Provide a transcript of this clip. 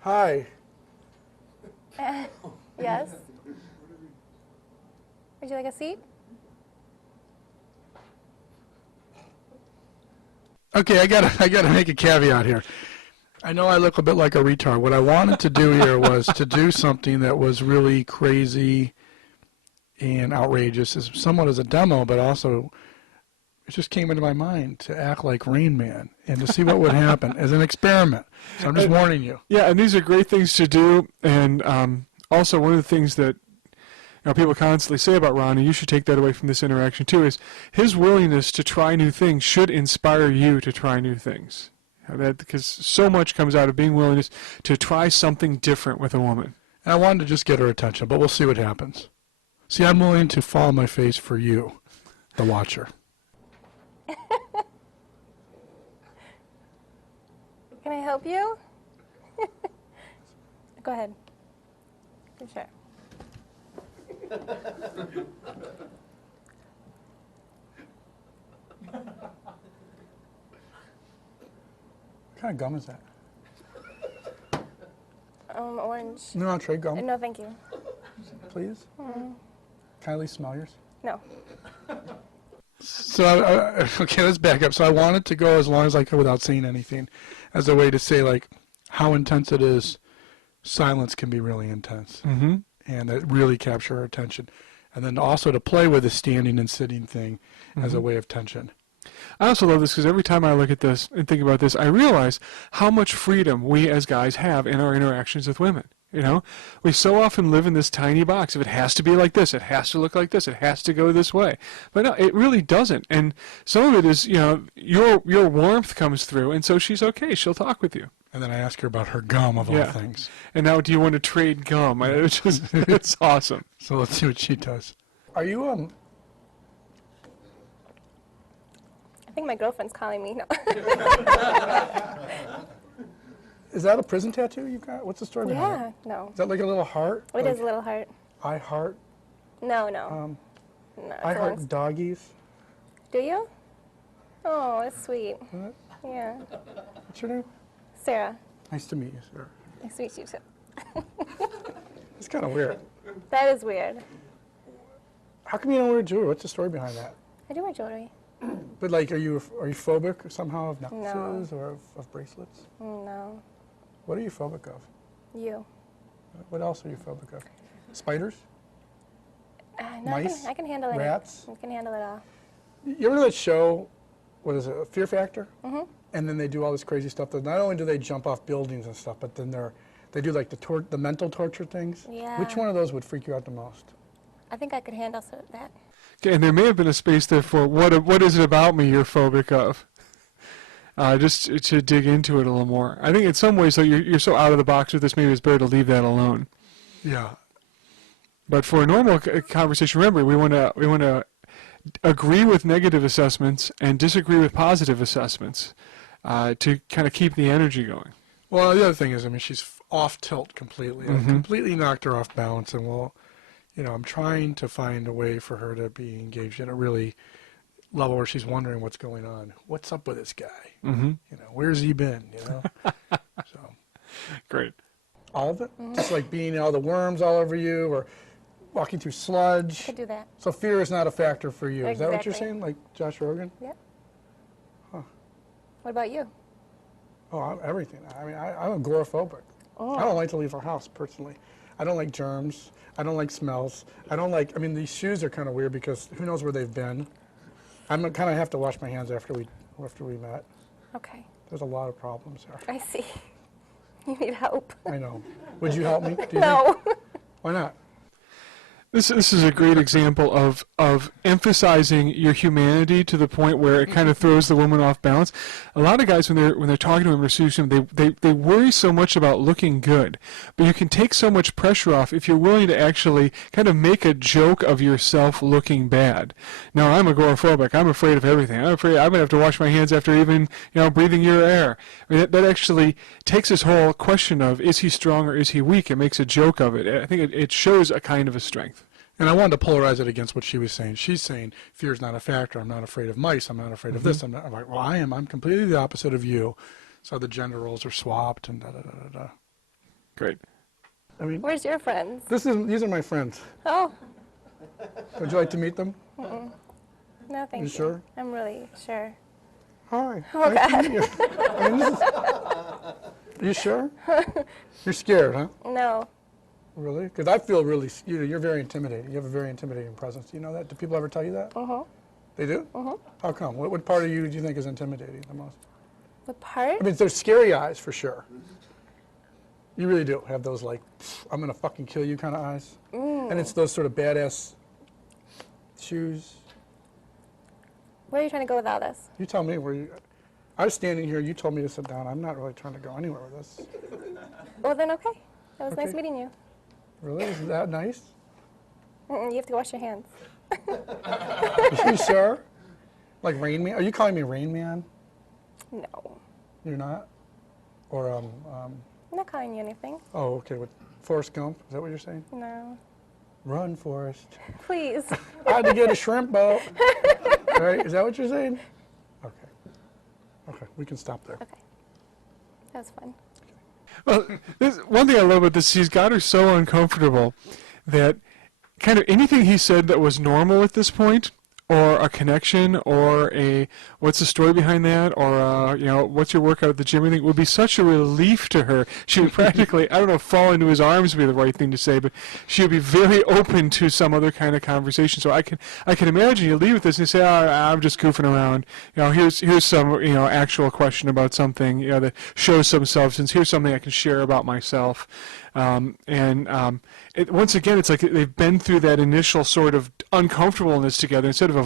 Hi. Yes? Would you like a seat? Okay, I gotta make a caveat here. I know I look a bit like a retard. What I wanted to do here was to do something that was really crazy and outrageous, somewhat as a demo, but also it just came into my mind to act like Rain Man and to see what would happen as an experiment. So I'm just warning you. Yeah, and these are great things to do. And also one of the things that people constantly say about Ron, and you should take that away from this interaction too, is his willingness to try new things should inspire you to try new things. Because so much comes out of being willing to try something different with a woman. And I wanted to just get her attention, but we'll see what happens. See, I'm willing to fall on my face for you, the watcher. Can I help you? Go ahead. Sure. What kind of gum is that? Orange. No, I'll trade gum. No, thank you. Please? Can I at least smell yours? No. So, okay, let's back up. So I wanted to go as long as I could without saying anything as a way to say, like, how intense it is. Silence can be really intense. Mm-hmm. And it really capture our attention. And then also to play with the standing and sitting thing as a way of tension. I also love this because every time I look at this and think about this, I realize how much freedom we as guys have in our interactions with women. You know, we so often live in this tiny box. If it has to be like this, it has to look like this, it has to go this way. But no, it really doesn't. And some of it is, your warmth comes through, and so she's okay. She'll talk with you. And then I ask her about her gum of all things. And now, do you want to trade gum? It's awesome. So let's see what she does. Are you I think my girlfriend's calling me. No. Is that a prison tattoo you've got? What's the story behind it? Yeah, no. Is that like a little heart? It is a little heart. I heart. No. No. I heart doggies. Do you? Oh, that's sweet. What? Yeah. What's your name? Sarah. Nice to meet you, sir. Nice to meet you too. It's kind of weird. That is weird. How come you don't wear jewelry? What's the story behind that? I do wear jewelry. But like, are you phobic somehow of necklaces or of bracelets? No. What are you phobic of? You. What else are you phobic of? Spiders? No, Mice? I can handle it. Rats? I can handle it all. You ever know that show, what is it, Fear Factor? Mm-hmm. And then they do all this crazy stuff. That not only do they jump off buildings and stuff, but then they do like the mental torture things. Yeah. Which one of those would freak you out the most? I think I could handle that. Okay, and there may have been a space there for what is it about me you're phobic of? Just to dig into it a little more. I think in some ways, though, you're so out of the box with this, maybe it's better to leave that alone. Yeah. But for a normal conversation, remember, we want to agree with negative assessments and disagree with positive assessments to kind of keep the energy going. Well, the other thing is, I mean, she's off tilt completely. I've completely knocked her off balance, and I'm trying to find a way for her to be engaged at a really level where she's wondering what's going on. What's up with this guy? Mm-hmm. Where's he been? So. Great. All of it? Just like being all the worms all over you, or walking through sludge. I could do that. So fear is not a factor for you. Exactly. Is that what you're saying, like Josh Rogan? Yep. Huh. What about you? Oh, everything. I mean, I'm agoraphobic. Oh. I don't like to leave our house, personally. I don't like germs. I don't like smells. These shoes are kind of weird because who knows where they've been. I'm kind of have to wash my hands after we met. Okay. There's a lot of problems there. I see. You need help. I know. Would you help me? Do you No. think? Why not? This is a great example of emphasizing your humanity to the point where it kind of throws the woman off balance. A lot of guys, when they're talking to him or seeing him, they worry so much about looking good, but you can take so much pressure off if you're willing to actually kind of make a joke of yourself looking bad. Now, I'm agoraphobic. I'm afraid of everything. I'm afraid I'm gonna have to wash my hands after even breathing your air. I mean, that actually takes this whole question of is he strong or is he weak? It makes a joke of it. I think it shows a kind of a strength. And I wanted to polarize it against what she was saying. She's saying, fear is not a factor. I'm not afraid of mice. I'm not afraid of this. I'm like, I am. I'm completely the opposite of you. So the gender roles are swapped and da-da-da-da-da. Great. I mean, Where's your friends? these are my friends. Oh, Would you like to meet them? no, thank you. You sure? I'm really sure. Hi. Oh, nice God. to meet you. I mean, you sure? You're scared, huh? No. Really? Because I feel really, you're very intimidating. You have a very intimidating presence. Do you know that? Do people ever tell you that? Uh-huh. They do? Uh-huh. How come? What part of you do you think is intimidating the most? What part? I mean, there's scary eyes for sure. You really do have those like, I'm going to fucking kill you kind of eyes. And it's those sort of badass shoes. Where are you trying to go with all this? You tell me where you, I was standing here, you told me to sit down. I'm not really trying to go anywhere with this. Well, then, okay. It was nice Okay. meeting you. Really? Is that nice? You have to wash your hands. You sure? Like Rain Man? Are you calling me Rain Man? No. You're not? Or, I'm not calling you anything. oh, okay, with Forrest Gump? Is that what you're saying? No. Run, Forrest. Please. I had to get a shrimp boat. Right? Is that what you're saying? Okay. Okay, we can stop there. Okay. That was fun. Well, one thing I love about this, he's got her so uncomfortable that kind of anything he said that was normal at this point, or a connection, or a what's the story behind that, or what's your workout at the gym, everything would be such a relief to her. She would practically, I don't know if fall into his arms would be the right thing to say, but she would be very open to some other kind of conversation. So I can imagine you leave with this and you say, I'm just goofing around. Here's some actual question about something that shows some substance. Here's something I can share about myself. Once again, it's like they've been through that initial sort of uncomfortableness together instead of